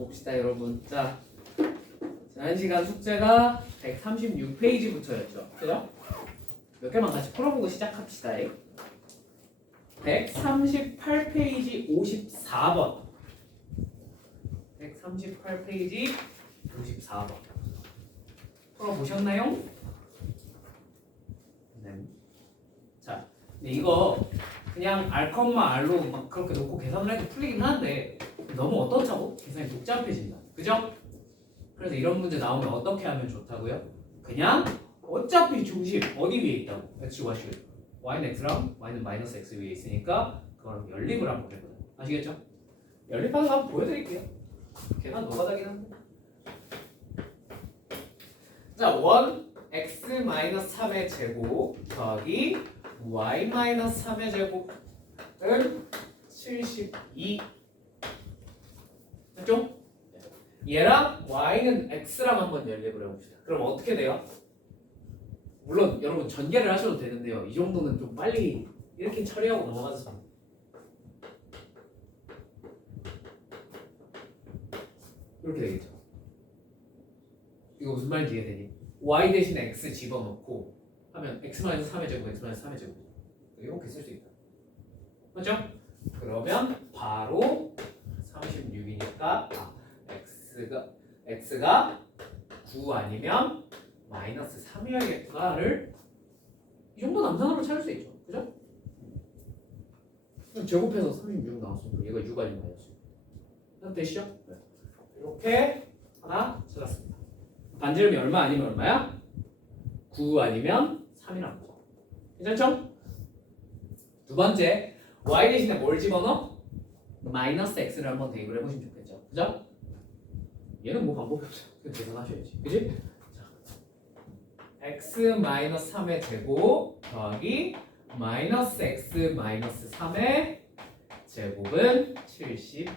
봅시다 여러분. 자, 지난 시간 숙제가 136페이지부터였죠. 그죠? 몇 개만 같이 풀어보고 시작합시다. 138페이지 54번. 138페이지 54번. 풀어보셨나요? 네. 자, 근데 이거 그냥 R, R로 막 그렇게 놓고 계산을 해도 풀리긴 하는데 너무 어떻다고? 계산이 복잡해진다. 그죠? 그래서 이런 문제 나오면 어떻게 하면 좋다고요? 그냥 어차피 중심 어디 위에 있다고? x과 y. y는 x랑 y는 마이너스 x 위에 있으니까 그걸 연립을 한번 해보자. 아시겠죠? 연립하는 거 한번 보여드릴게요. 계산 노가다긴 한데. 자, 1 x 3의 제곱 더하기 y 3의 제곱은 72. 됐죠? 얘랑 y는 x랑 한번 연립을 해봅시다. 그럼 어떻게 돼요? 물론 여러분 전개를 하셔도 되는데요. 이 정도는 좀 빨리 이렇게 처리하고 넘어가세요. 이렇게 되겠죠. 이거 무슨 말인지 이해되니? y 대신에 x 집어넣고 하면 x-3의 제곱, x-3의 제곱 이렇게 쓸 수 있다. 맞죠? 그러면 바로 36이니까 x가 9 아니면 마이너스 3이어야겠구나를 이 정도 남산으로 찾을 수 있죠. 그죠? 제곱해서 36 나왔으니까 얘가 6 아니면 마이너스 6. 되시죠? 네. 이렇게 하나 찾았습니다. 반지름이 얼마 아니면 얼마야? 9 아니면 3이라는 거죠. 괜찮죠? 두 번째, y 대신에 뭘 집어넣어? 마이너스 x를 한번 대입을 해보시면 좋겠죠. 그죠? 얘는 뭐 방법이 없어. 계산하셔야지. 그지? 자, x 마이너스 3의 제곱 더하기 마이너스 x 마이너스 3의 제곱은 72. 자,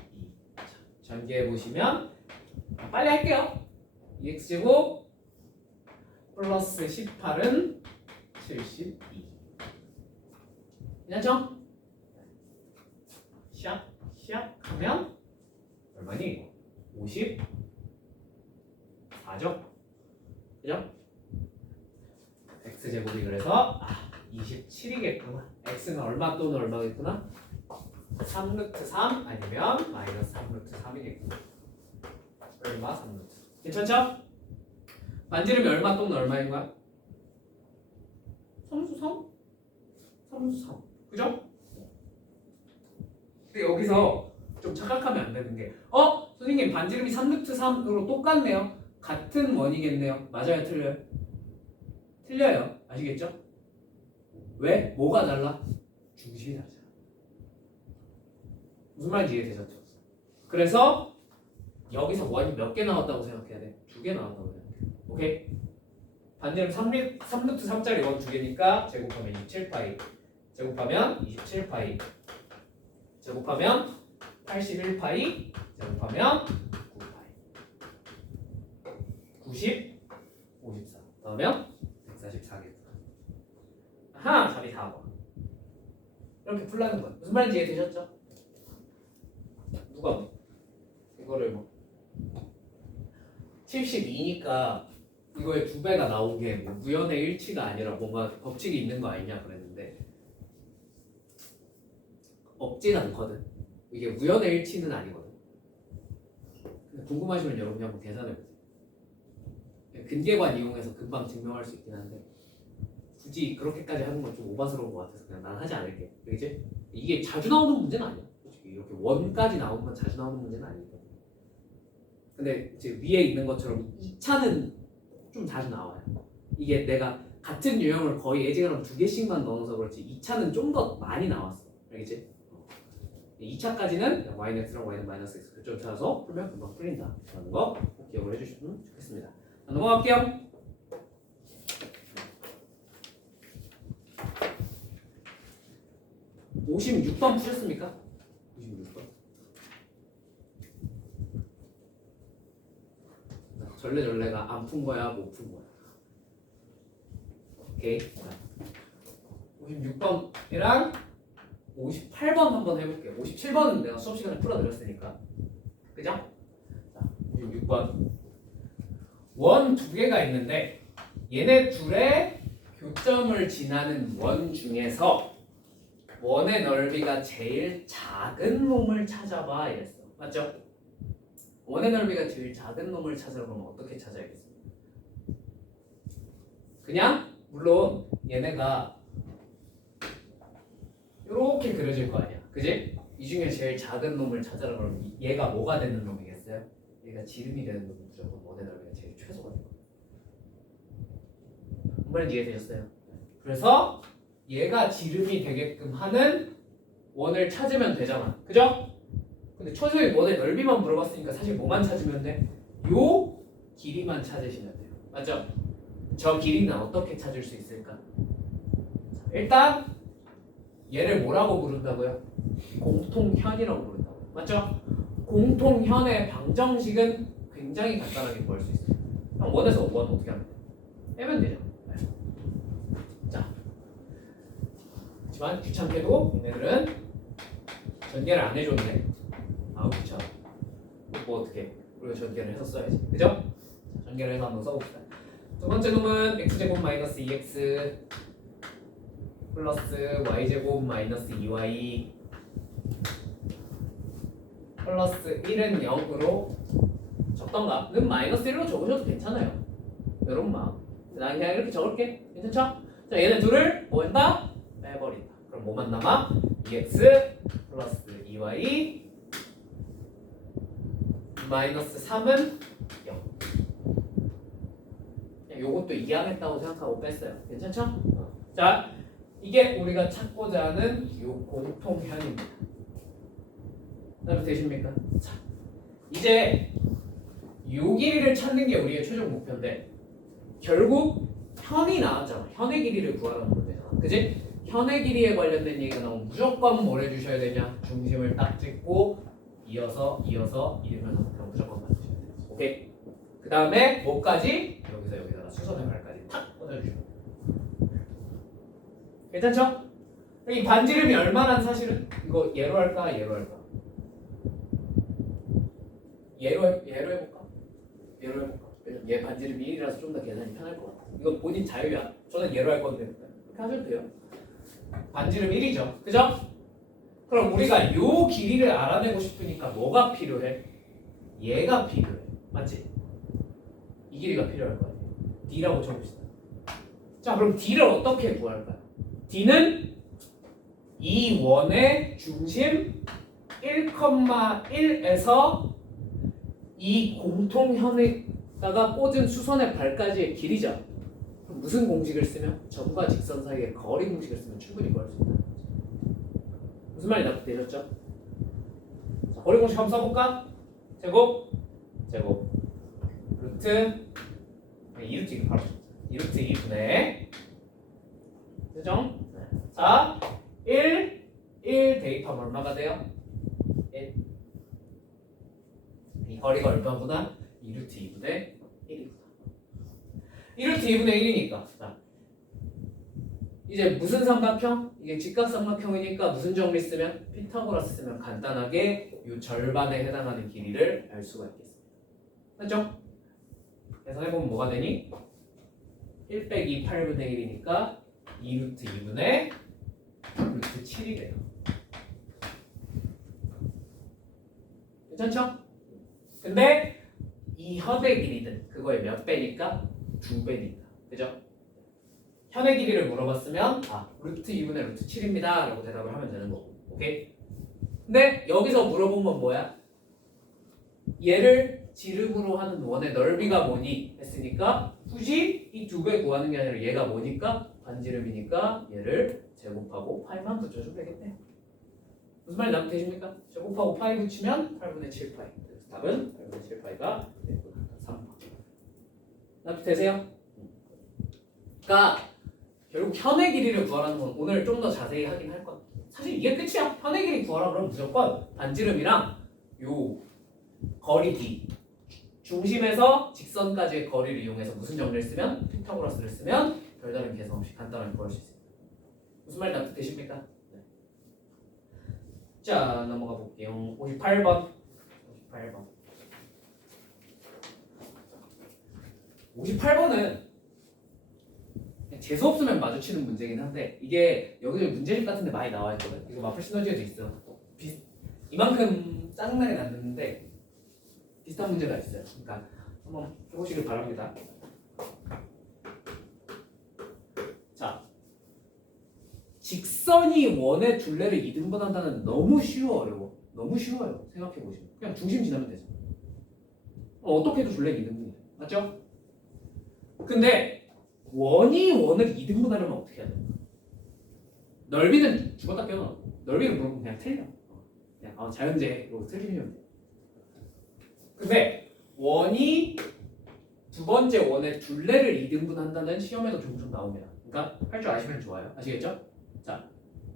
전개해보시면 빨리 할게요. 2x제곱 플러스 18은 72. 괜찮죠? 시작 하면 얼마니? 54죠? 그죠? x제곱이 그래서 27이겠구나. x는 얼마 또는 얼마겠구나? 3루트 3 아니면 마이너스 3루트 3이겠구나. 얼마? 3루트. 괜찮죠? 반지름이 얼마 또는 얼마인 거야? 3루트 3? 3루트 3. 그죠? 근데 여기서 좀 착각하면 안 되는 게 선생님 반지름이 3루트 3으로 똑같네요. 같은 원이겠네요. 맞아요? 틀려요? 틀려요. 아시겠죠? 왜? 뭐가 달라? 중심이 다르잖아. 무슨 말인지 이해되셨죠? 그래서 여기서 원이 몇 개 나왔다고 생각해야 돼? 2개 나왔다고 생각해. 오케이? 반지름 3루트 3짜리 원 2개니까 제곱하면 27파이 제곱하면 27파이 제곱하면 81파이 제곱하면 9파이 90 54 그러면 144겠다. 아하! 답이 4번. 이렇게 풀라는 거야. 무슨 말인지 이해되셨죠? 누가 이거를 뭐 72니까 이거의 2배가 나온 게 뭐 무연의 일치가 아니라 뭔가 법칙이 있는 거 아니냐 그랬는데 없진 않거든. 이게 무연의 일치는 아니거든. 궁금하시면 여러분이 한번 계산해보세요. 근계관 이용해서 금방 증명할 수 있긴 한데 굳이 그렇게까지 하는 건 좀 오바스러운 것 같아서 그냥 난 하지 않을게. 그치? 이게 자주 나오는 문제는 아니야. 솔직히 이렇게 원까지 나오는 건 자주 나오는 문제는 아니니까. 근데 이제 위에 있는 것처럼 2차는 좀 자주 나와요. 이게 내가 같은 유형을 거의 예제처럼 2개씩만 넣어서 그렇지 2차는 좀 더 많이 나왔어. 알겠지? 2차까지는 y는 x랑 y는 마이너스 x 교점 찾아서 풀면 금방 풀린다 라는 거 꼭 기억을 해주시면 좋겠습니다. 자, 넘어갈게요. (56번) 푸셨습니까? 56번. 전래전래가 안 푼 거야 못 푼 거야? 오케이. 56번이랑 58번 한번 해볼게요. 57번은 내가 수업 시간에 풀어드렸으니까. 그죠? 자, 56번. 원 두 개가 있는데 얘네 둘의 교점을 지나는 원 중에서 원의 넓이가 제일 작은 놈을 찾아봐 이랬어. 맞죠? 원의 넓이가 제일 작은 놈을 찾아보면 어떻게 찾아야겠어? 그냥 물론 얘네가 이렇게 그려질 거 아니야. 그지? 이 중에 제일 작은 놈을 찾아라 그러면 얘가 뭐가 되는 놈이겠어요? 얘가 지름이 되는 놈이 무조건 원의 넓이가 제일 최소가 되는 거예요. 한번 이해되셨어요? 그래서 얘가 지름이 되게끔 하는 원을 찾으면 되잖아. 그죠? 근데 초저히 원의 넓이만 물어봤으니까 사실 뭐만 찾으면 돼? 요 길이만 찾으시면 돼요. 맞죠? 저 길이는 어떻게 찾을 수 있을까? 일단 얘를 뭐라고 부른다고요? 공통현이라고 부른다고요. 맞죠? 공통현의 방정식은 굉장히 간단하게 구할 수 있어요. 그럼 원에서 원 어떻게 하면 돼요? 빼면 되죠. 네. 자, 하지만 귀찮게도 얘네들은 전개를 안 해줬네. 아우 귀찮아. 뭐 어떻게? 우리가 전개를 해서 써야지. 그죠? 자, 전개를 해서 한번 써봅시다. 두 번째 놈은 x제곱 마이너스 2x 플러스 y제곱 마이너스 2y 플러스 1은 0으로 적던가? 는 마이너스 1로 적으셔도 괜찮아요. 여러분 마음. 난 그냥 이렇게 적을게. 괜찮죠? 자, 얘네 둘을 뭐 한다? 빼버린다. 그럼 뭐만 남아? 2x 플러스 2y 마이너스 3은 0. 요것도 이해하겠다고 생각하고 뺐어요. 괜찮죠? 자, 이게 우리가 찾고자 하는 요 공통현입니다. 여러분 되십니까? 자, 이제 요 길이를 찾는 게 우리의 최종 목표인데 결국 현이 나왔잖아. 현의 길이를 구하라는 문제잖아. 그지? 현의 길이에 관련된 얘기가 나오면 무조건 뭘 해주셔야 되냐? 중심을 딱 찍고 이어서 이르면서 그냥 무조건 맞으셔야 돼요. 오케이? 그 다음에 뭐까지? 여기다가 수선의 발까지 탁 꽂아주시면 괜찮죠? 이 반지름이 얼마나 사실은 이거 얘로 할까 얘로 할까? 얘로 해볼까? 얘 반지름이 1이라서 좀 더 계산이 편할 것 같아. 이건 본인 자유야. 저는 얘로 할 건데 그렇게 하셔도 돼요. 반지름 1이죠. 그죠? 그럼 우리가 요 길이를 알아내고 싶으니까 뭐가 필요해? 얘가 필요해. 맞지? 이 길이가 필요할 거 아니에요. D라고 쳐봅시다. 자, 그럼 D를 어떻게 구할까요? D는 이 원의 중심 1,1에서 이 공통현에다가 꽂은 수선의 발까지의 길이죠. 그럼 무슨 공식을 쓰면? 점과 직선 사이의 거리 공식을 쓰면 충분히 구할 수 있다. 무슨 말이 납득되셨죠? 자, 거리 공식 한번 써볼까? 제곱 루트 2루트 2 바로 2루트 2분의 그죠? 자, 1 대입하면 얼마가 돼요? 1. 이 거리가 얼마구나? 2루트 2분의 1이구나. 1루트 2분의 1이니까 자, 이제 무슨 삼각형? 이게 직각삼각형이니까 무슨 정리 쓰면? 피타고라스 쓰면 간단하게 이 절반에 해당하는 길이를 알 수가 있겠습니다. 맞죠? 계산해보면 뭐가 되니? 1 빼기 8분의 1이니까 2루트 2분의 루트 7이 돼요. 괜찮죠? 근데 이 현의 길이는 그거의 몇 배니까? 2배니까. 그죠? 현의 길이를 물어봤으면 루트 2분의 루트 7입니다 라고 대답을 하면 되는 거고. 오케이? 근데 여기서 물어본 건 뭐야? 얘를 지름으로 하는 원의 넓이가 뭐니? 했으니까 굳이 이 2배 구하는 게 아니라 얘가 뭐니까? 반지름이니까 얘를 제곱하고 파이만 붙여주면 되겠네. 무슨 말이 납득되십니까? 제곱하고 파이 붙이면 8분의 7파이. 그래서 답은 8분의 7파이가 되구나. 3번. 납득되세요? 그러니까 결국 현의 길이를 구하라는 건 오늘 좀 더 자세히 하긴 할 것 같아요. 사실 이게 끝이야. 현의 길이 구하라 그러면 무조건 반지름이랑 요 거리 D 중심에서 직선까지의 거리를 이용해서 무슨 정리를 쓰면? 피타고라스를 쓰면 별다른 계산 없이 간단하게 구할 수 있습니다. 무슨 말 납득되십니까? 네. 자, 넘어가 볼게요. 58번. 58번은 재수 없으면 마주치는 문제긴 한데 이게 여기 문제집 같은 데 많이 나와 있거든. 이거 마플 시너지에도 있어. 이만큼 짜증나게 났는데 비슷한 문제가 있어요. 그러니까 한번 해보시길 바랍니다. 자, 직선이 원의 둘레를 이등분한다는 너무 쉬워 어려워? 너무 쉬워요. 생각해보시면 그냥 중심 지나면 되죠. 어떻게 해도 둘레 이등분이죠. 맞죠? 근데 원이 원을 이등분하려면 어떻게 해야 될까? 넓이는 죽었다 깨어나. 넓이는 물어보면 그냥 틀려. 그냥 자연재해 이러고 틀리면 돼. 근데 원이 두 번째 원의 둘레를 이등분한다는 시험에도 종종 나옵니다. 그러니까 할 줄 아시면 좋아요. 아시겠죠? 자,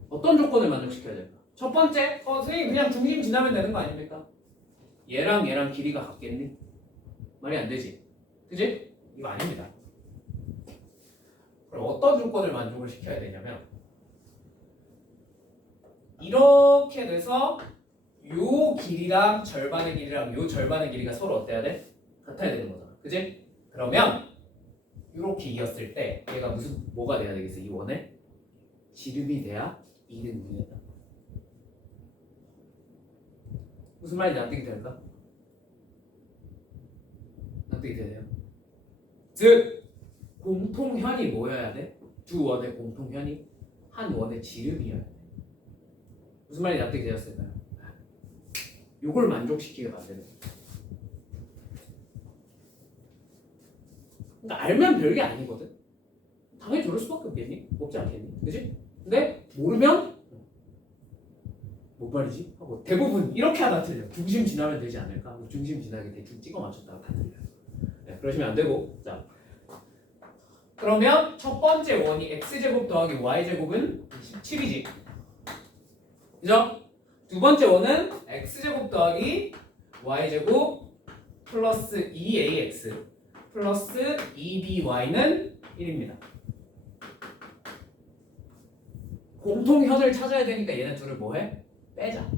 어떤 조건을 만족시켜야 될까? 첫 번째, 선생님 그냥 중심 지나면 되는 거 아닙니까? 얘랑 얘랑 길이가 같겠니? 말이 안 되지. 그지? 이거 아닙니다. 그럼 어떤 조건을 만족을 시켜야 되냐면 이렇게 돼서 요 길이랑 절반의 길이랑 요 절반의 길이가 서로 어때야 돼? 같아야 되는 거잖아. 그지? 그러면 이렇게 이었을 때 얘가 뭐가 돼야 되겠어? 이 원에 지름이 돼야 2등분이었다. 무슨 말인지 납득이 될까? 납득이 되네요. 즉 공통현이 뭐여야 돼? 두 원의 공통현이 한 원의 지름이어야 돼. 무슨 말이 납득이 되었을까요? 요걸 만족시키게 만드는 거예요. 그러니까 알면 별게 아니거든. 당연히 저럴 수밖에 없겠니? 없지 않겠니? 그지? 근데 모르면 뭐 말이지? 하고 대부분 이렇게 하다 틀려. 중심 지나면 되지 않을까? 중심 지나게 대충 찍어 맞췄다가 다 틀려요. 네, 그러시면 안 되고. 자, 그러면 첫 번째 원이 x제곱 더하기 y제곱은 17이지. 그죠? 두 번째 원은 x제곱 더하기 y제곱 플러스 2ax 플러스 2by는 1입니다. 공통현을 찾아야 되니까 얘네 둘을 뭐해? 빼자.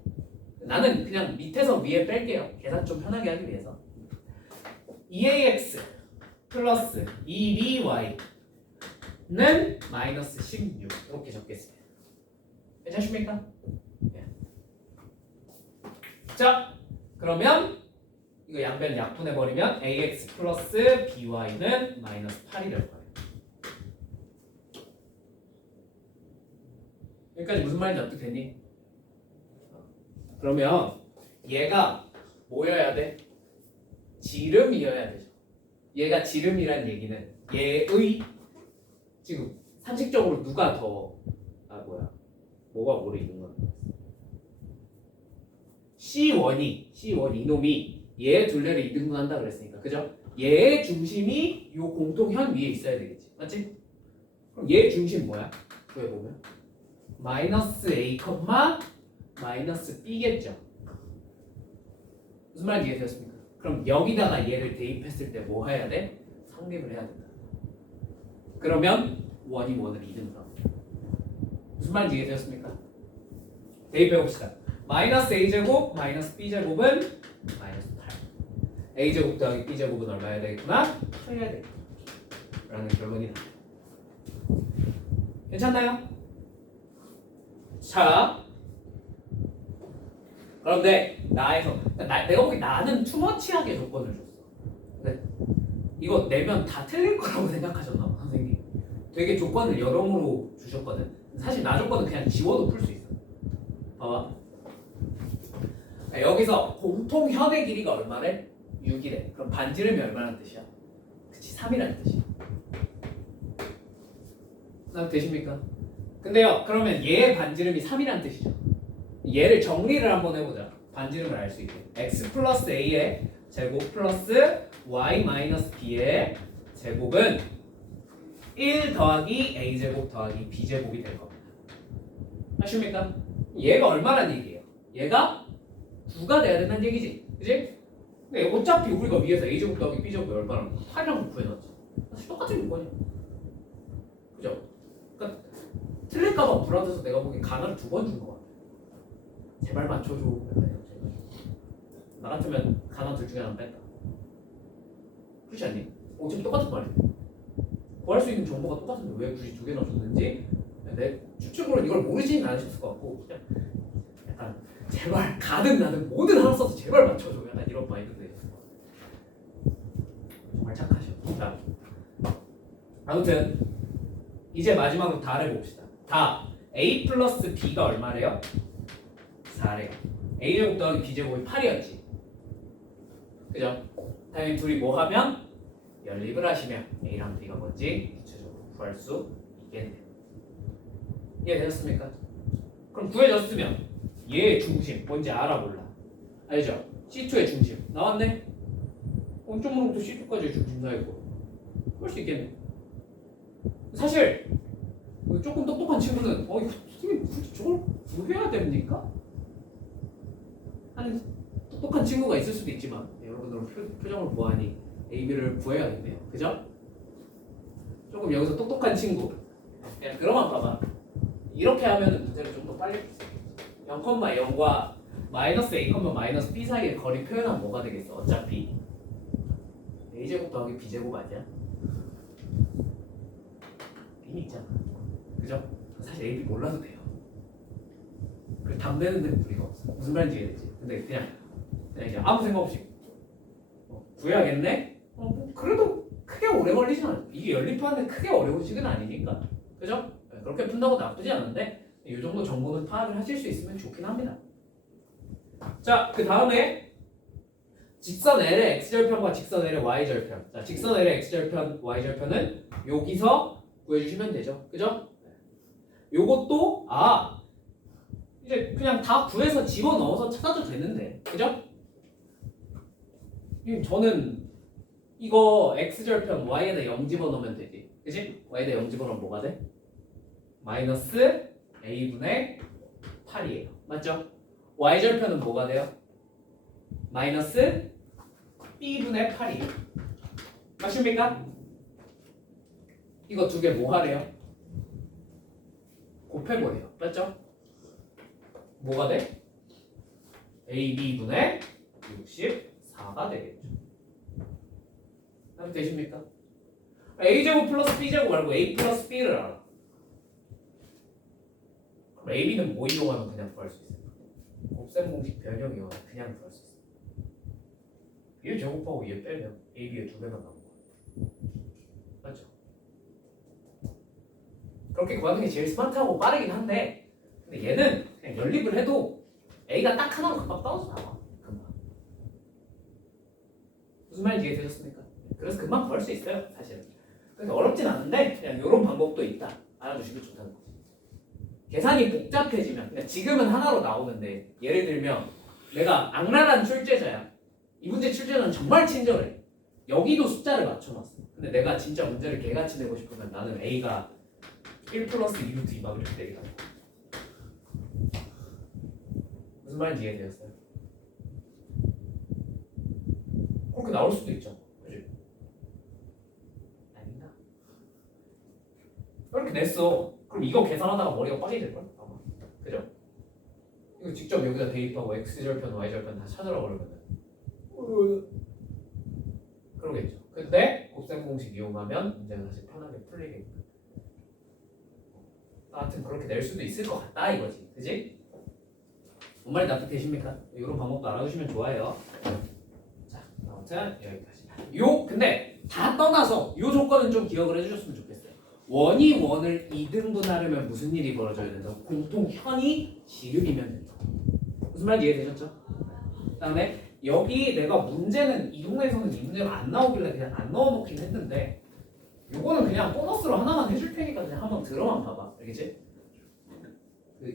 나는 그냥 밑에서 위에 뺄게요. 계산 좀 편하게 하기 위해서. 2ax 플러스 2by는 마이너스 16 이렇게 적겠습니다. 괜찮습니까? 네. 자, 그러면 이거 양변 약분해버리면 ax 플러스 by는 마이너스 8이 될 거예요. 여기까지 무슨 말인지 납득되니? 그러면 얘가 뭐여야 돼? 지름이어야 되죠. 얘가 지름이란 얘기는 얘의 지금 상식적으로 누가 더 뭐가 뭐를 이룬 거야? C1이 이놈이 얘 둘레를 이등분한다 그랬으니까 그죠? 얘의 중심이 요 공통현 위에 있어야 되겠지. 맞지? 그럼 얘 중심 뭐야? 구해보면 마이너스 A, 마이너스 B겠죠. 무슨 말인지 이해되셨습니까? 그럼 여기다가 얘를 대입했을 때 뭐 해야 돼? 성립을 해야 된다. 그러면 원이 원을 이등분합니다. 무슨 말인지 이해되셨습니까? 대입해봅시다. 마이너스 A제곱 마이너스 B제곱은 마이너스 8. A제곱 더하기 B제곱은 얼마여야 되겠구나? 8해야 되겠구나 라는 결론이 나와요. 괜찮나요? 자, 그런데 내가 보기 나는 투머치하게 조건을 줬어. 근데 이거 내면 다 틀릴 거라고 생각하셨나 봐, 선생님. 되게 조건을 여러모로 주셨거든. 사실 나 조건은 그냥 지워도 풀 수 있어. 봐봐. 여기서 공통현의 길이가 얼마래? 6이래. 그럼 반지름이 얼마나 뜻이야? 그치, 3이라는 뜻이야. 되십니까? 근데요, 그러면 얘의 반지름이 3이라는 뜻이죠. 얘를 정리를 한번 해보자. 반지름을 알 수 있게. x 플러스 a의 제곱 플러스 y 마이너스 b의 제곱은 1 더하기 a제곱 더하기 b제곱이 될 겁니다. 아십니까? 얘가 얼마란 얘기예요? 얘가 9가 돼야 된다는 얘기지. 그지? 근데 어차피 우리가 위에서 a제곱 더하기 b제곱이 얼마나 8이라고 구해놨죠. 사실 똑같은 요건이야. 그죠? 그러니까 틀릴까봐 불안해서 내가 보기엔 가나를 2번 준 것 같아. 제발 맞춰줘. 나 같으면 가나 둘 중에 하나 뺄까? 그렇지 않니? 지금 똑같은 말이야. 구할 수 있는 정보가 똑같은데 왜 굳이 두 개나 줬는지 내 추측으로는 이걸 모르지는 않으셨을 것 같고 그냥 약간 제발 가든 나든 뭐든 하나 써서 제발 맞춰줘 약간 이런 마인드도 있었을 것 같아요. 정말 착하셔. 자, 아무튼 이제 마지막으로 다를 봅시다. 다 a 플러스 b가 얼마래요? 4래요. a제곱 더하기 b제곱이 8이었지. 그죠? 당연히 둘이 뭐 하면 연립을 하시면 a랑 b가 뭔지 기초적으로 구할 수 있겠네요. 이해되셨습니까? 그럼 구해졌으면 얘의 중심 뭔지 알아 몰라? 알죠? C2의 중심 나왔네? 원점으로부터 C2까지의 중심 나있고 그럴 수 있겠네. 사실 조금 똑똑한 친구는 이거 선생님 굳이 저걸 구해야 됩니까? 하는 똑똑한 친구가 있을 수도 있지만 여러분들은 표정을 보아하니 A, B를 구해야겠네요. 그죠? 조금 여기서 똑똑한 친구 그냥 그러만 봐봐. 이렇게 하면 문제를 좀 더 빨리 풀 수 있어. 0,0과 마이너스 A, 마이너스 B 사이의 거리 표현하면 뭐가 되겠어? 어차피 A제곱 더하기 B제곱 아니야? B는 있잖아. 그죠? 사실 A, B 몰라도 돼요. 그 답 내는 데는 무리가 없어. 무슨 말인지 이해되지? 근데 그냥 이제 아무 생각 없이 구해야겠네? 뭐 그래도 크게 오래 걸리진 않아. 이게 연립하는데 크게 어려운 식은 아니니까. 그죠? 그렇게 푼다고 나쁘지 않은데 이 정도 정보는 파악을 하실 수 있으면 좋긴 합니다. 자, 그 다음에 직선 L의 X절편과 직선 L의 Y절편. 자, 직선 L의 X절편, Y절편은 여기서 구해주시면 되죠. 그죠? 요것도 이제 그냥 다 구해서 집어넣어서 찾아도 되는데. 그죠? 저는 이거 X절편 Y에다 0 집어넣으면 되지. 그치? Y에다 0 집어넣으면 뭐가 돼? 마이너스 A분의 8이에요. 맞죠? Y절편은 뭐가 돼요? 마이너스 B분의 8이에요. 맞습니까? 이거 두 개 뭐 하래요? 곱해버려요. 맞죠? 뭐가 돼? AB분의 64가 되겠죠. 그럼 되십니까? A제곱 플러스 B제곱 말고 A 플러스 B를 알아. 그럼 AB는 뭐 이용하면 그냥 구할 수 있어요? 곱셈 공식 변형 이용하면 그냥 구할 수 있어요. 얘 제곱하고 얘 빼면 AB의 두 배가 나온 거예요. 맞죠? 그렇게 구하는 게 제일 스마트하고 빠르긴 한데 근데 얘는 그냥 연립을 해도 A가 딱 하나로 금방 떨어져 나와. 금방. 무슨 말인지 이해되셨습니까? 그래서 금방 구할 수 있어요. 사실은. 그래서 어렵진 않은데 그냥 이런 방법도 있다. 알아두시면 좋다는 거지. 계산이 복잡해지면 그러니까 지금은 하나로 나오는데 예를 들면 내가 악랄한 출제자야. 이 문제 출제자는 정말 친절해. 여기도 숫자를 맞춰놨어. 근데 내가 진짜 문제를 개같이 내고 싶으면 나는 A가 1 플러스 2루트 2막 이렇게 내리다. 무슨 말인지 이해되셨어요? 그렇게 나올 수도 있죠. 그치? 아닌가? 이렇게 냈어. 그럼 이거 계산하다가 머리가 빠지될걸? 아마. 그죠? 이거 직접 여기다 대입하고 X절편, Y절편 다 찾으라 그러면은 그러겠죠. 근데 곱셈 공식 이용하면 문제가 사실 편하게 풀리겠고 하여튼 그렇게 낼 수도 있을 것 같다 이거지. 그지? 뭔 말인지 납득되십니까? 이런 방법도 알아두시면 좋아요. 자, 아무튼 여기까지. 근데 다 떠나서 요 조건은 좀 기억을 해주셨으면 좋겠어요. 원이 원을 2등분하려면 무슨 일이 벌어져야 된다? 공통현이 지름이면 된다. 무슨 말인지 이해되셨죠? 그 다음에 여기 내가 문제는 이 동네에서는 이 문제가 안 나오길래 그냥 안 넣어놓긴 했는데 요거는 그냥 보너스로 하나만 해줄 테니까 그냥 한번 들어만 봐봐. 알겠지? 그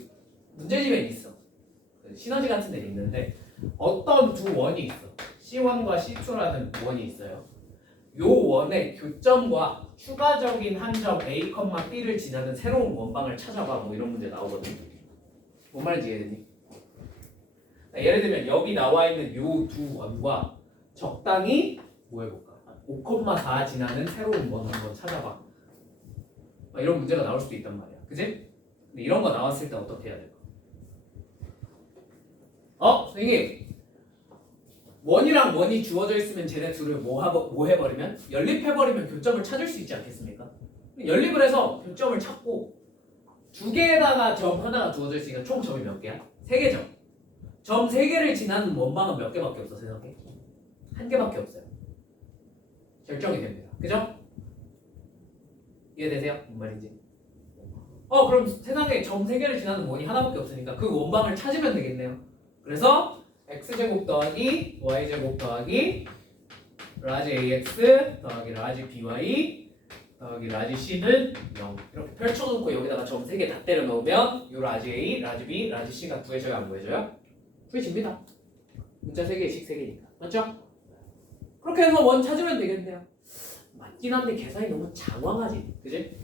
문제집에 있어. 그 시너지 같은 데 있는데 어떤 두 원이 있어. C1과 C2라는 원이 있어요. 요 원의 교점과 추가적인 한 점 A, B를 지나는 새로운 원방을 찾아봐. 뭐 이런 문제 나오거든. 뭔 말인지 이해되니? 예를 들면 여기 나와 있는 요 두 원과 적당히 뭐 해볼까? 5,4 지나는 새로운 원 한번 찾아봐. 이런 문제가 나올 수도 있단 말이야. 그지? 근데 이런 거 나왔을 때 어떻게 해야 될까? 선생님 원이랑 원이 주어져 있으면 쟤네 둘을 뭐 해버리면? 연립해버리면 교점을 찾을 수 있지 않겠습니까? 연립을 해서 교점을 찾고 두 개에다가 점 하나가 주어져 있으니까 총 점이 몇 개야? 3개점. 점 3개를 지나는 원방은 몇 개밖에 없어 세상에? 1개밖에 없어요. 결정이 됩니다. 그죠? 이해되세요? 뭔 말인지? 그럼 세상에 점 3개를 지나는 원이 하나밖에 없으니까 그 원방을 찾으면 되겠네요. 그래서 x제곱 더하기 y제곱 더하기 라지 ax 더하기 라지 by 더하기 라지 c는 0 이렇게 펼쳐놓고 여기다가 점 3개 다 때려 넣으면 요 라지 a, 라지 b, 라지 c가 구해져요 안 구해져요? 구해집니다. 문자 3개씩 3개니까 맞죠? 그렇게 해서 원 찾으면 되겠네요. 맞긴 한데 계산이 너무 장황하지 그지?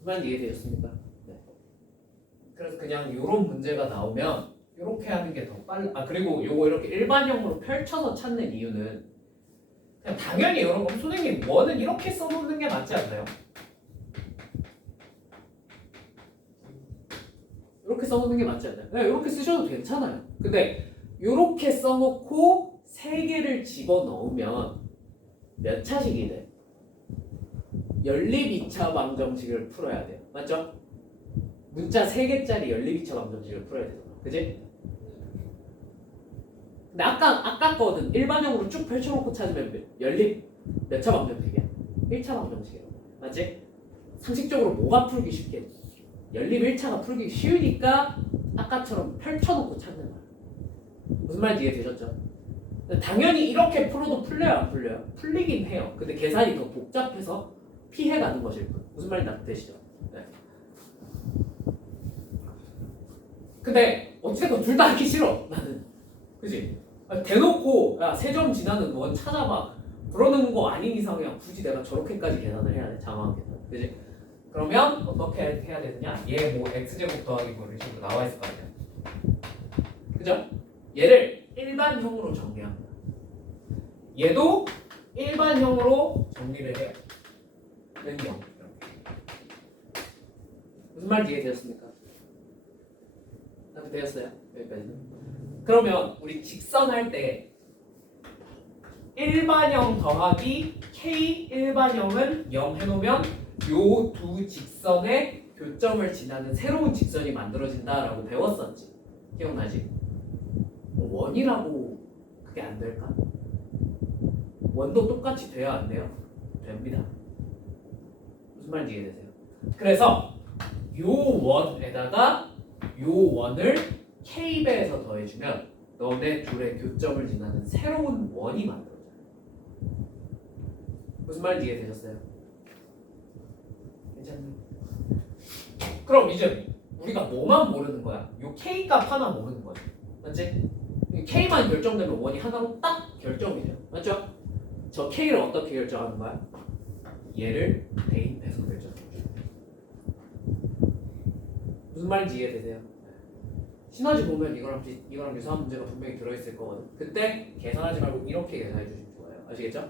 그만 이해되셨습니까? 네. 그래서 그냥 요런 문제가 나오면 이렇게 하는 게 더 빨라. 그리고 요거 이렇게 일반형으로 펼쳐서 찾는 이유는 그냥 당연히 이런 거 선생님 원은 이렇게 써놓는 게 맞지 않나요? 이렇게 써놓는 게 맞지 않나요? 네, 이렇게 쓰셔도 괜찮아요. 근데 이렇게 써놓고 3개를 집어넣으면 몇 차식이 돼? 연립 2차 방정식을 풀어야 돼요. 맞죠? 문자 3개짜리 연립 2차 방정식을 풀어야 되잖아. 그지? 근데 아까 거는 일반형으로 쭉 펼쳐놓고 찾으면 연립 몇 차 방정식이야? 1차 방정식이야. 맞지? 상식적으로 뭐가 풀기 쉽게? 연립 1차가 풀기 쉬우니까 아까처럼 펼쳐놓고 찾는 거야. 무슨 말인지 이해되셨죠? 당연히 이렇게 풀어도 풀려요 안 풀려요? 풀리긴 해요. 근데 계산이 더 복잡해서 피해가는 것일 뿐. 무슨 말인지 되시죠? 네. 근데 어쨌든 둘 다 하기 싫어 나는. 그지? 대놓고 야 3점 지나는 원 찾아봐 그러는 거 아닌 이상 그냥 굳이 내가 저렇게까지 계산을 해야 돼. 장황한 계산. 그지? 그러면 어떻게 해야 되느냐? 얘 뭐 x제곱 더하기 뭐 이런 식으로 나와 있을 거 아니야. 그죠? 얘를 일반형으로 정리합니다. 얘도 일반형으로 정리를 해요. 왼경 무슨 말인지 이해되셨습니까? 되었어요? 여기까지는. 그러면 우리 직선 할 때 일반형 더하기 k 일반형은 0 해놓으면 요 두 직선의 교점을 지나는 새로운 직선이 만들어진다라고 배웠었지. 기억나지? 원이라고 그게 안 될까? 원도 똑같이 돼야 안 돼요? 됩니다. 무슨 말인지 이해되세요? 그래서 요 원에다가 요 원을 k배에서 더해주면 너네 둘의 교점을 지나는 새로운 원이 만들어져요. 무슨 말인지 이해되셨어요? 괜찮나요? 그럼 이제 우리가 뭐만 모르는 거야? 요 k 값 하나 모르는 거야. 맞지? k만 결정되면 원이 하나로 딱 결정이 돼요. 맞죠? 저 k를 어떻게 결정하는 거야? 얘를 대입해서 결정해요. 무슨 말인지 이해되세요? 시너지 보면 이거랑 유사한 문제가 분명히 들어있을 거거든. 그때 계산하지 말고 이렇게 계산해 주시면 좋아요. 아시겠죠?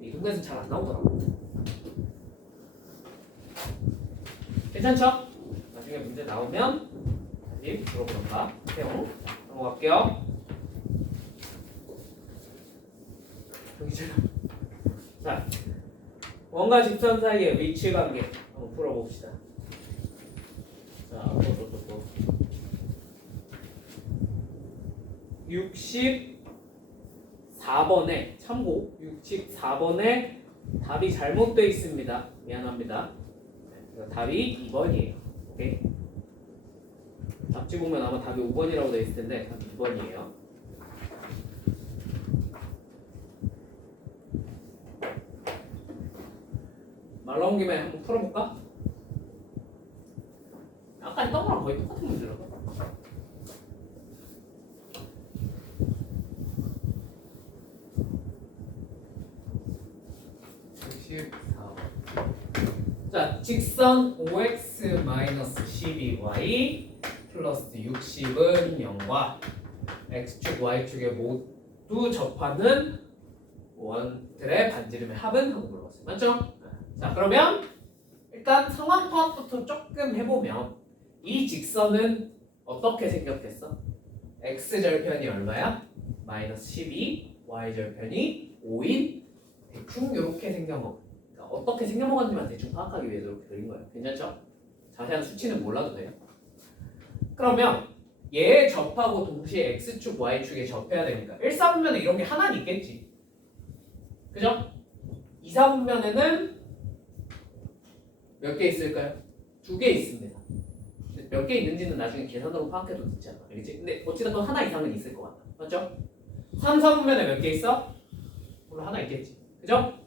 이 동네에서 잘 안 나오더라고. 괜찮죠? 나중에 문제 나오면 다시 들어보던가 해요. 넘어갈게요. 자, 원과 직선 사이의 위치 관계 한번 풀어봅시다. 자, 또. 64번에 참고 64번에 답이 잘못되어 있습니다. 미안합니다. 답이 2번이에요. 오케이? 답지 보면 아마 답이 5번이라고 되어 있을 텐데 답이 2번이에요. 말 나온 김에 한번 풀어볼까? 아까 했던 거랑 거의 똑같은 문제라고. 자, 직선 5x-12y 플러스 60은 0과 x축, y축에 모두 접하는 원들의 반지름의 합은? 하고 물어봤어요. 맞죠? 자, 그러면 일단 상황 파악부터 조금 해보면 이 직선은 어떻게 생겼겠어? x절편이 얼마야? 마이너스 12 y절편이 5인 대충 이렇게 생겨먹어. 그러니까 어떻게 생겨먹었는지만 대충 파악하기 위해서 이렇게 그린 거예요. 괜찮죠? 자세한 수치는 몰라도 돼요. 그러면 얘 접하고 동시에 x축 y축에 접해야 되니까 1, 4분면에 이런 게 하나는 있겠지. 그죠? 2, 4분면에는 몇 개 있을까요? 2개 있습니다. 몇 개 있는지는 나중에 계산으로 파악해도 되지 않나? 알겠지? 근데 어찌됐건 하나 이상은 있을 것 같다. 맞죠? 3, 4분면에 몇 개 있어? 물론 하나 있겠지. 그죠?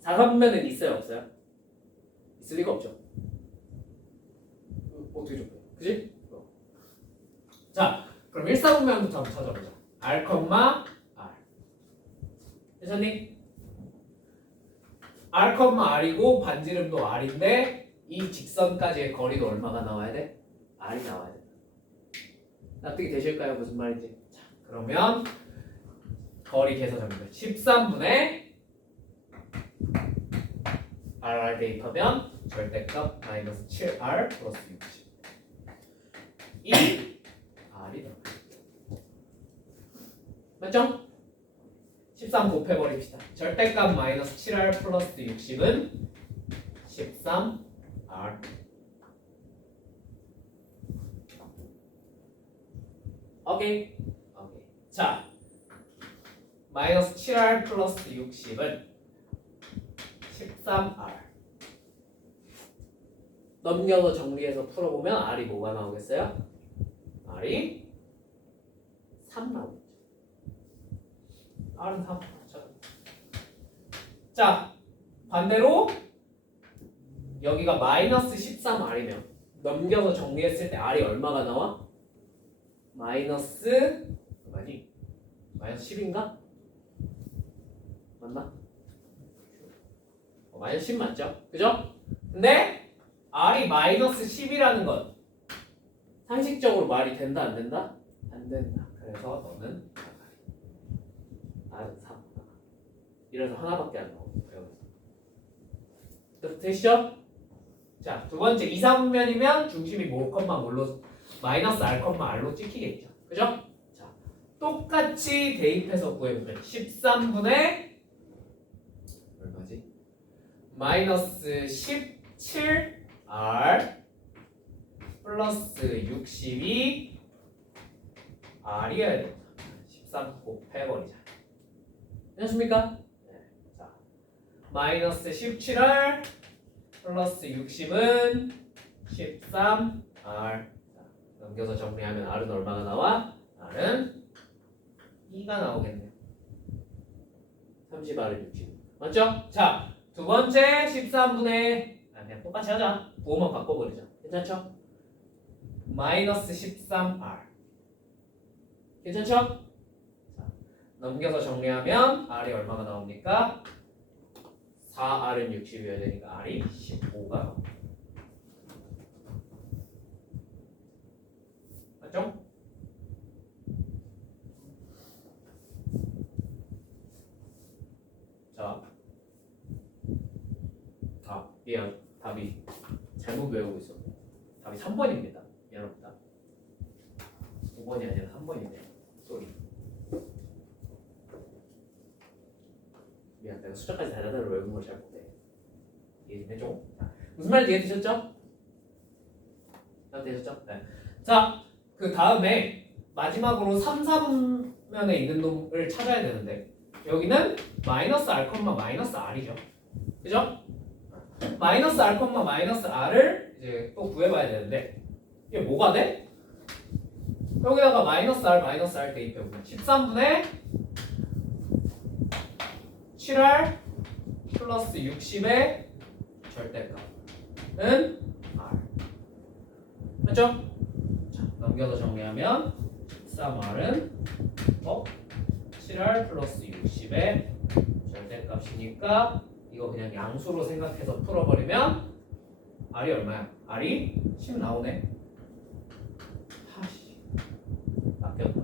4, 4분면은 있어요? 없어요? 있을 리가 없죠. 어떻게 좁혀요? 그지? 자, 그럼 1, 4분면부터 한번 찾아보자. R, R. 괜찮니? R, R이고 반지름도 R인데 이 직선까지의 거리도 얼마가 나와야 돼? R이 나와야 돼. 납득이 되실까요? 무슨 말인지? 자, 그러면 거리 계산합니다. 13분의 RR 대입하면 절대값 마이너스 7R 플러스 60. 이 R이 나와요. 맞죠? 13 곱해버립시다. 절대값 마이너스 7R 플러스 60은 13R. 오케이. 자, 마이너스 7R 플러스 60은 13R. 넘겨서 정리해서 풀어보면 R이 뭐가 나오겠어요? R이 3 나오겠죠. R은 3. 자, 반대로 여기가 마이너스 13R이면 넘겨서 정리했을 때 R이 얼마가 나와? 마이너스 아니 마이너스 10인가? 맞나? 마이너스 10 맞죠? 그죠? 근데 R이 마이너스 10이라는 건 상식적으로 말이 된다 안 된다? 안 된다. 그래서 너는 R은 3. 이래서 하나밖에 안 나오고 되시죠? 자, 두 번째 2, 4분면이면 중심이 뭐, 뭘로 마이너스 R, R로 찍히겠죠. 그죠? 자, 똑같이 대입해서 구해보면 13분의 얼마지? 마이너스 17R 플러스 62 R이어야 됩니다. 13 곱해버리자. 됐습니까? 네. 자, 마이너스 17R 플러스 60은 13R. 자, 넘겨서 정리하면 R은 얼마가 나와? R은 2가 나오겠네요. 30R은 60. 맞죠? 자, 두 번째 13분의 그냥 똑같이 하자. 부호만 바꿔버리자. 괜찮죠? 마이너스 13R. 괜찮죠? 자, 넘겨서 정리하면 R이 얼마가 나옵니까? 4R은 60이어야 되니까 R이 15가 나옵니다. 맞죠? 자, 미안. 답이 잘못 외우고 있었네. 답이 3번입니다. 미안합니다. 5번이 아니라 3번이네요. 쏘리. 미안. 내가 숫자까지 달달달 외우는 걸 잘 못해. 이해 좀 해줘. 무슨 말인지 이해되셨죠? 되셨죠? 네. 자, 그 다음에 마지막으로 3, 3면에 있는 놈을 찾아야 되는데 여기는 마이너스 R, 마이너스 R이죠. 그죠? 마이너스 R, 마이너스 R을 이제 또 구해봐야 되는데 이게 뭐가 돼? 여기다가 마이너스 R 대입해보면 13분의 7R 플러스 60의 절대값은 R. 맞죠? 자, 넘겨서 정리하면 13R은 7R 플러스 60의 절대값이니까 이거 그냥 양수로 생각해서 풀어버리면 R이 얼마야? R이 10 나오네. 하씨, 낚였다.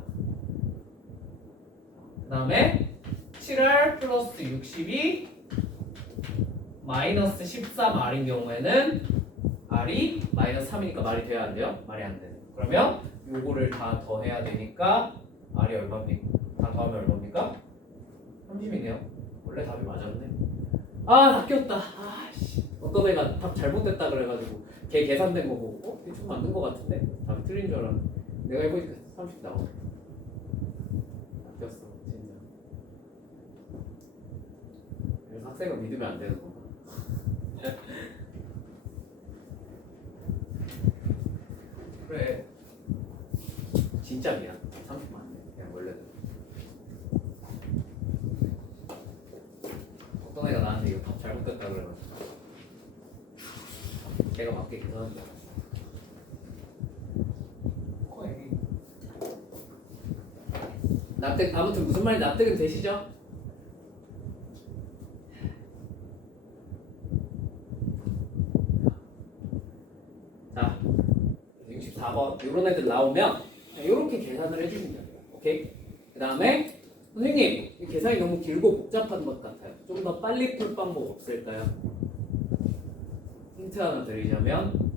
그 다음에 7R 플러스 60이 마이너스 13R인 경우에는 R이 마이너스 3이니까 말이 돼야 안 돼요? 말이 안 되네. 그러면 요거를 다 더해야 되니까 R이 얼마입니까? 다 더하면 얼마입니까? 30이네요. 원래 답이 맞았네. 아, 낚였다. 아씨. 어떤 애가 답 잘못됐다 그래가지고 걔 계산된 거 보고 대충 맞는 거 같은데 답이 틀린 줄 알았는데 내가 해보니까 30 나오네. 낚였어 진짜. 그래서 학생은 믿으면 안 되는 건가? 그래. 진짜 미안. 30 맞네. 그냥 원래는. 어떤 애가 나한테 이거 답 잘못됐다 그래가지고 걔가 맞게 계산한 줄 알았어. 거의. 납득, 아무튼 무슨 말인지 납득은 되시죠? 자, 64번 이런 애들 나오면 이렇게 계산을 해주시면 돼요. 오케이? 그 다음에 선생님 이 계산이 너무 길고 복잡한 것 같아요. 좀 더 빨리 풀 방법 없을까요? 힌트 하나 드리자면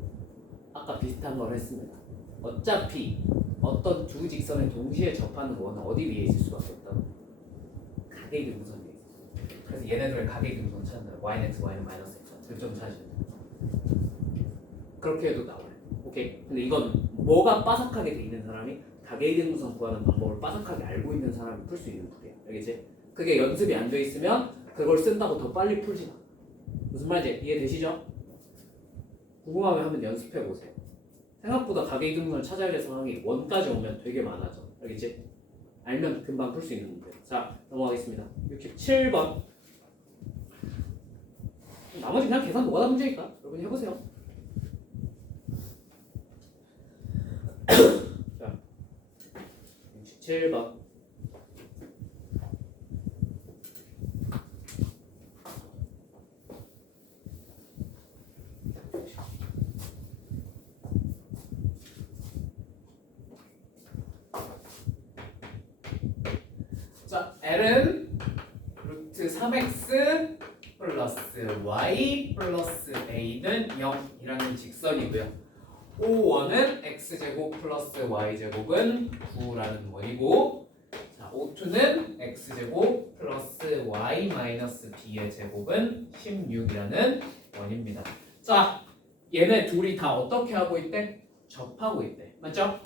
아까 비슷한 걸 했습니다. 어차피 어떤 두 직선에 동시에 접하는 원은 어디 위에 있을 수밖에 없다고? 가계등선 위에 있어요. 그래서 얘네들의 가계등선 찾는 yx, y는 마이너스 x 절점 찾으셔야 돼요. 그렇게 해도 나와요. 오케이. 근데 이건 뭐가 빠삭하게 돼 있는 사람이 가계등선 구하는 방법을 빠삭하게 알고 있는 사람이 풀 수 있는 풀이에요. 알겠지? 그게 연습이 안 돼 있으면 그걸 쓴다고 더 빨리 풀지 마. 무슨 말인지 이해되시죠? 궁금하면 한번 연습해 보세요. 생각보다 가계등선을 찾아야 될 상황이 원까지 오면 되게 많아져. 알겠지? 알면 금방 풀 수 있는 문제. 자, 넘어가겠습니다. 67번. 나머지 그냥 계산 뭐가 다 문제니까 여러분이 해보세요. 자, 67번. 자, L은 루트 3x 플러스 y 플러스 a는 0이라는 직선이고요. O1은 x제곱 플러스 y제곱은 9라는 원이고, 자, O2는 x제곱 플러스 y 마이너스 b의 제곱은 16이라는 원입니다. 자, 얘네 둘이 다 어떻게 하고 있대? 접하고 있대. 맞죠?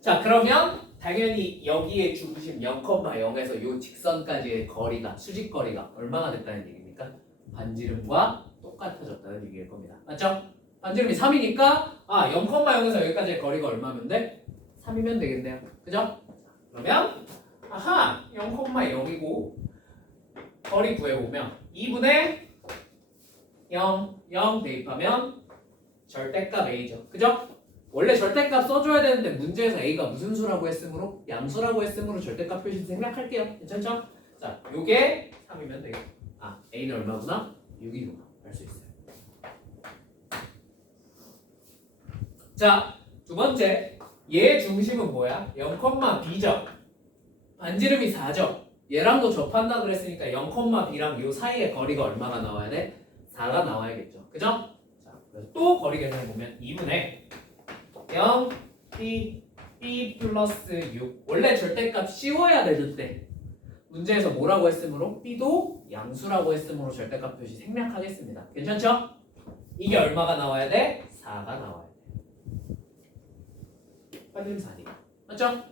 자, 그러면 당연히 여기에 중심 0,0에서 이 직선까지의 거리가, 수직거리가 얼마나 됐다는 얘기입니까? 반지름과 똑같아졌다는 얘기일 겁니다. 맞죠? 반지름이 3이니까 0,0에서 여기까지의 거리가 얼마면 돼? 3이면 되겠네요. 그죠? 그러면 0,0이고 거리 구해보면 2분의 0 대입하면 절대값 a죠. 그죠? 원래 절대값 써줘야 되는데 문제에서 a가 무슨 수라고 했으므로 양수라고 했으므로 절대값 표시 생략할게요. 괜찮죠? 자, 요게 3이면 되겠죠. a는 얼마구나? 6이구나. 알 수 있어요. 자, 두 번째. 얘의 중심은 뭐야? 0,b죠. 반지름이 4죠. 얘랑도 접한다 그랬으니까 0,b랑 요 사이의 거리가 얼마가 나와야 돼? 4가 나와야겠죠. 그죠? 자, 그래서 또 거리 계산해보면 2분의 0, b 플러스 6. 원래 절대값 씌워야 되는데 문제에서 뭐라고 했으므로 b도 양수라고 했으므로 절대값 표시 생략하겠습니다. 괜찮죠? 이게 얼마가 나와야 돼? 4가 나와야 돼. 반지름 4니까. 맞죠?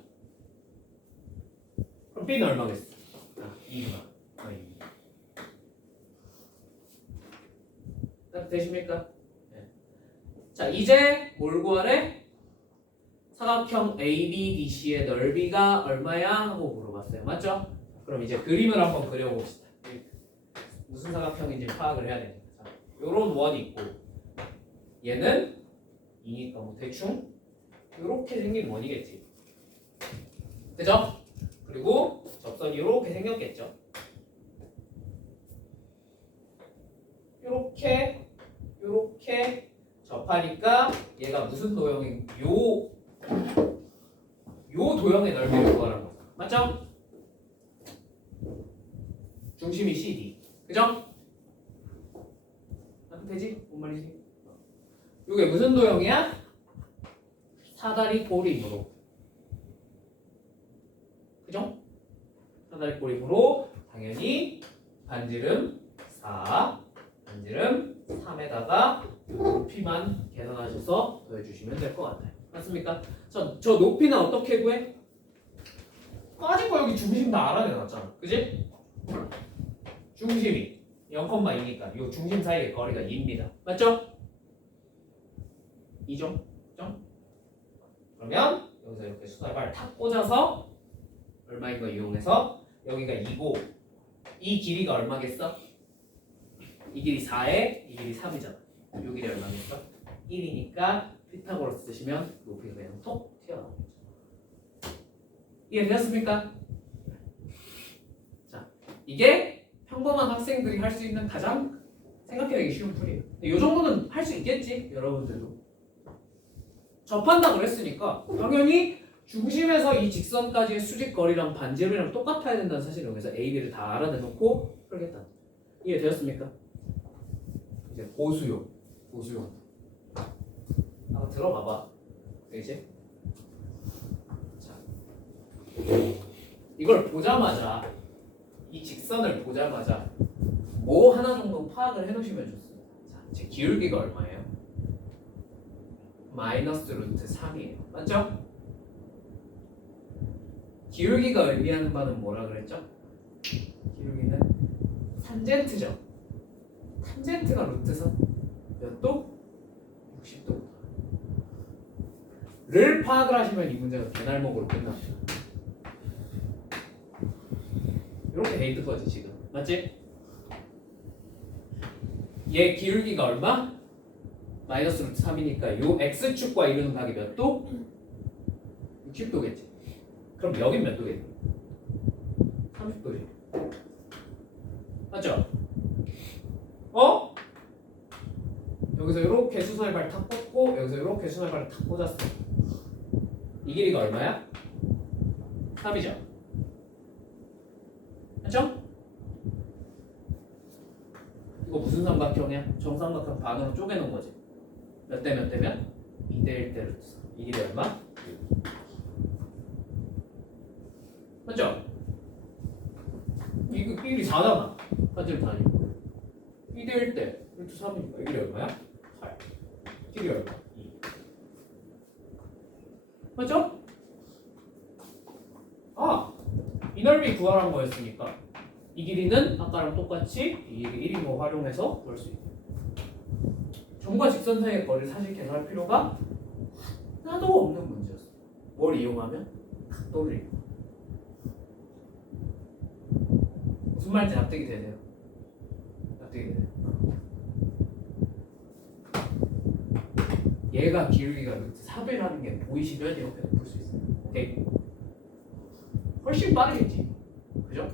그럼 b는 얼마겠어? 2구나. 되십니까? 네. 자, 이제 뭘 구하래? 사각형 ABDC의 넓이가 얼마야? 하고 물어봤어요. 맞죠? 그럼 이제 그림을 한번 그려봅시다. 무슨 사각형인지 파악을 해야 되니까. 자, 요런 원이 있고 얘는 2니까 뭐 대충 요렇게 생긴 원이겠지. 그죠? 그리고 접선이 요렇게 생겼겠죠. 요렇게 접하니까 얘가 무슨 도형인 요 도형의 넓이를 구하라는 거죠. 맞죠? 중심이 CD. 그죠? 되지? 뭔 말이지? 요게 무슨 도형이야? 사다리 고림으로 그죠? 사다리 꼬리므로 당연히 반지름 4, 반지름 3에다가 높이만 계산하셔서 더해주시면 될 것 같아요. 맞습니까? 저 높이는 어떻게 구해? 까짓 거 여기 중심 다 알아내놨잖아. 그지? 중심이 0,2니까 이 중심 사이의 거리가 2입니다. 맞죠? 2죠? 그죠? 그러면 여기서 이렇게 수납을 탁 꽂아서 얼마인 거 이용해서 여기가 2고 이 길이가 얼마겠어? 이 길이 4에 이 길이 3이잖아. 이 길이 얼마겠어? 1이니까 피타고라스 쓰시면 높이가 그냥 톡 튀어나오겠죠. 이해되셨습니까? 자, 이게 평범한 학생들이 할 수 있는 가장 생각해내기 쉬운 풀이에요. 이 정도는 할 수 있겠지? 여러분들도. 접한다 그랬으니까 당연히 중심에서 이 직선까지의 수직 거리랑 반지름이랑 똑같아야 된다는 사실을 여기서 A, B를 다 알아내놓고 풀겠다. 이해되었습니까? 이제 보수용. 한번 들어봐봐. 이제 자, 이걸 보자마자 이 직선을 보자마자 뭐 하나 정도 파악을 해놓으시면 좋습니다. 자, 제 기울기가 얼마예요? 마이너스 루트 3이에요. 맞죠? 기울기가 의미하는 바는 뭐라 그랬죠? 기울기는 탄젠트죠. 탄젠트가 루트 3 몇 도? 60도. 를 파악을 하시면 이 문제가 개날먹으로 끝납니다. 이렇게 돼 있는 거지 지금. 맞지? 얘 기울기가 얼마? 마이너스 루트 3이니까 요 x축과 이루는 각이 몇 도? 60도겠지. 그럼 여긴 몇 도겠니? 30도지. 맞죠? 어? 여기서 이렇게 수선의 탁 꽂고 여기서 이렇게 수선의 발을 탁 꽂았어. 이 길이가 얼마야? 3이죠. 맞죠? 이거 무슨 삼각형이야? 정삼각형 반으로 쪼개놓은 거지. 몇 대 몇 대면? 2대 1대 루트 3. 이 길이 얼마? 6. 맞죠? 이 길이 4잖아. 반지름 다니까. 2대 1대 루트 3이니까 이 길이 얼마야? 8. 길이 얼마? 2. 맞죠? 아! 이 넓이 구하라는 거였으니까 이 길이는 아까랑 똑같이 이 길이 1인 거 활용해서 구할 수 있다. 점과 직선 사이의 거리를 사실 계산할 필요가 하나도 없는 문제였어. 뭘 이용하면? 각도를 이용. 무슨 말인지 납득이 되세요? 납득이 되세요? 얘가 기울기가 루트 4배라는 게 보이시면 이렇게 풀 수 있어요. 오케이? 훨씬 빠르겠지? 그죠?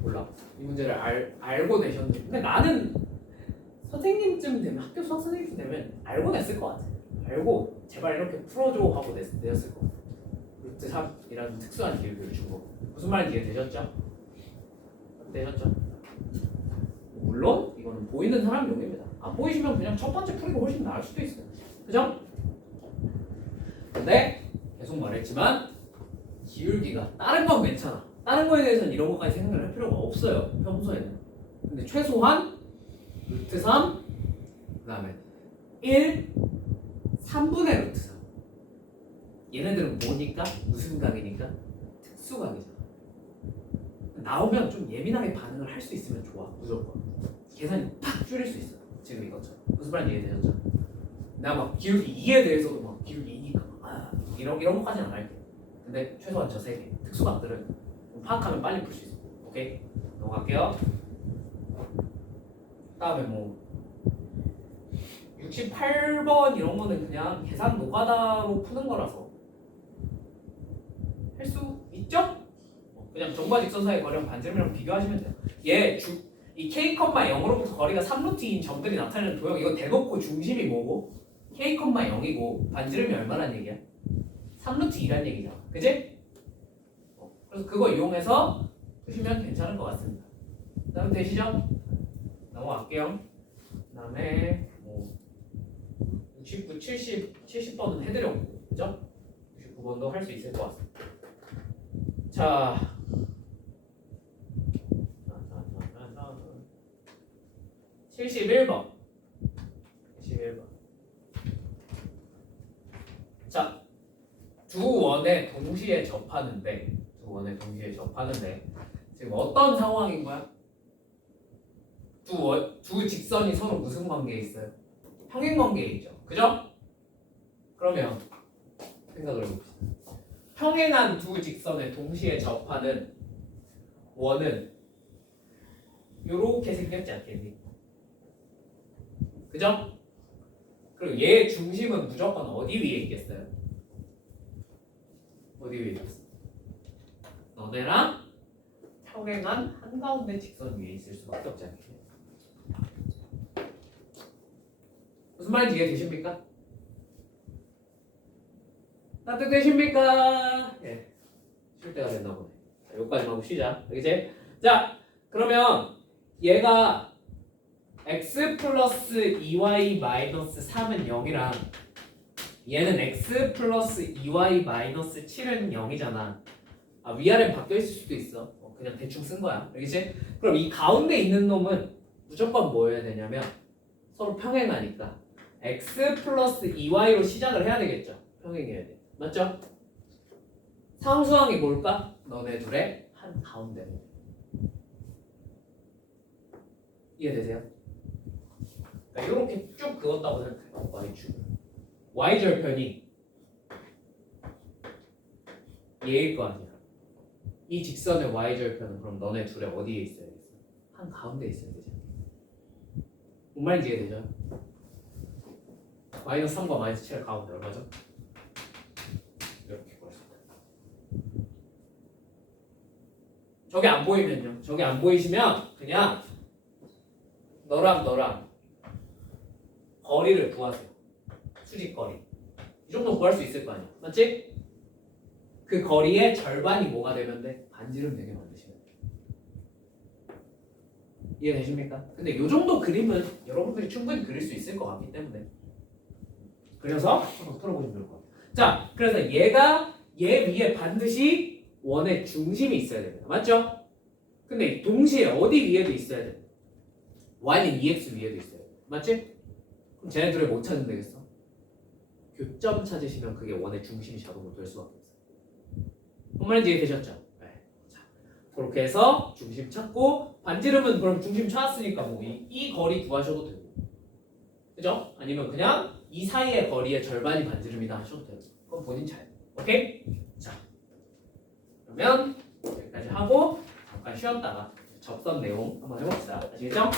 몰라. 이 문제를 알고 내셨는데 근데 나는 선생님쯤 되면 학교 수학 선생님쯤 되면 알고 냈을 것 같아. 알고 제발 이렇게 풀어줘 하고 내었을 것 같아. 루트 3이라는 특수한 기울기를 준 거. 무슨 말인지 이해되셨죠? 되셨죠? 물론 이거는 보이는 사람용입니다. 안 보이시면 그냥 첫 번째 풀이가 훨씬 나을 수도 있어요. 그죠? 근데 계속 말했지만 기울기가 다른 건 괜찮아. 다른 거에 대해서는 이런 것까지 생각을 할 필요가 없어요. 평소에는. 근데 최소한 루트 3, 그 다음에 1, 3분의 루트 3. 얘네들은 뭐니까? 무슨 각이니까? 특수각이잖아. 나오면 좀 예민하게 반응을 할 수 있으면 좋아. 무조건. 계산이 팍 줄일 수 있어. 지금 이것처럼. 무슨 말인지 이해되셨죠? 내가 막 기울기 2에 대해서도 막 기울기 2니까 이런 것까지는 안 할게. 근데 최소한 저 세 개 특수각들은 파악하면 빨리 풀 수 있어. 오케이? 넘어갈게요. 다음에 뭐 68번 이런 거는 그냥 계산 노가다로 푸는 거라서 할 수 있죠? 그냥 점과 직선 사이의 거리랑 반지름이랑 비교하시면 돼요. 이 k,0으로부터 거리가 3루트인 점들이 나타내는 도형 이거 대놓고 중심이 뭐고? k,0이고 반지름이 얼마란 얘기야? 3루트 2란 얘기잖아. 그지? 그래서 그거 이용해서 푸시면 괜찮을 것 같습니다. 그 다음 되시죠? 넘어갈게요. 그 다음에 뭐 69, 70, 70번은 해드렸고 그죠? 69번 번도 할 수 있을 것 같습니다. 자, 71번. 71번. 자, 두 원에 동시에 접하는데 지금 어떤 상황인 거야? 두 직선이 서로 무슨 관계에 있어요? 평행 관계에 있죠. 그죠? 그러면 생각을 해봅시다. 평행한 두 직선에 동시에 접하는 원은 요렇게 생겼지 않겠니? 그죠? 그리고 얘의 중심은 무조건 어디 위에 있겠어요? 어디 위에 있겠어? 너네랑 평행한 한가운데 직선 위에 있을 수밖에 없지 않겠니? 무슨 말인지 이해되십니까? 따뜻되십니까? 예, 쉴 때가 됐나 보네. 자, 여기까지만 하고 쉬자. 알겠지? 자, 그러면 얘가 x 플러스 2y 마이너스 3은 0이랑 얘는 x 플러스 2y 마이너스 7은 0이잖아. 아, 위아래 바뀌어 있을 수도 있어. 그냥 대충 쓴 거야. 알겠지? 그럼 이 가운데 있는 놈은 무조건 뭐 해야 되냐면 서로 평행하니까 x 플러스 2y로 시작을 해야 되겠죠. 평행해야 돼. 맞죠? 상수항이 뭘까? 너네 둘의 한 가운데. 이해되세요? 그러니까 이렇게 쭉 그었다고 생각해요. y축. y절편이 얘일 거 아니야. 이 직선의 y절편은 그럼 너네 둘의 어디에 있어야 되겠어? 한 가운데 있어야 되지. 뭔 말인지 이해되죠? 마이너스 3과 마이너스 7의 가운데 얼마죠? 이렇게 보겠습니다. 저게 안 보이면요. 저게 안 보이시면 그냥 너랑 거리를 구하세요. 수직거리. 이 정도 구할 수 있을 거 아니야. 맞지? 그 거리의 절반이 뭐가 되면 돼? 반지름 되게 만드시면 돼. 이해되십니까? 근데 이 정도 그림은 여러분들이 충분히 그릴 수 있을 것 같기 때문에 그래서 한번 풀어보시면 좋을 것 같아요. 자, 그래서 얘가 얘 위에 반드시 원의 중심이 있어야 됩니다. 맞죠? 근데 동시에 어디 위에도 있어야 돼? y는 2x 위에도 있어야 돼. 맞지? 그럼 쟤네들을 못 찾으면 되겠어? 교점 찾으시면 그게 원의 중심이 자동으로 될 수밖에 없어요. 뭔 말인지 이해되셨죠? 네. 자, 그렇게 해서 중심 찾고 반지름은 그럼 중심 찾았으니까 뭐 이 거리 구하셔도 되고, 그죠? 아니면 그냥 이 사이의 거리의 절반이 반지름이다 하셔도 되고, 그건 본인 차례. 오케이? 자, 그러면 여기까지 하고 잠깐 쉬었다가 접선 내용 한번 해봅시다. 아시겠죠?